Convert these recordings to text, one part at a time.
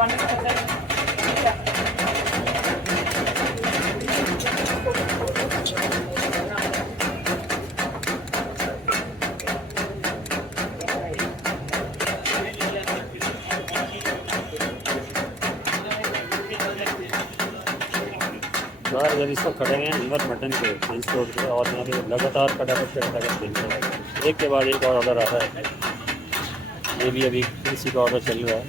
बाहर जब इस वक्त खड़े हैं अनवर मटन के मेन स्टोर पे और यहाँ पे लगातार कटाकट देख रहे हैं, एक के बाद एक और ऑर्डर आ रहा है। ये भी अभी किसी का ऑर्डर चल रहा है।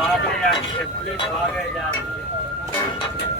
भागे जाती है, पुलिस भागे जाती है।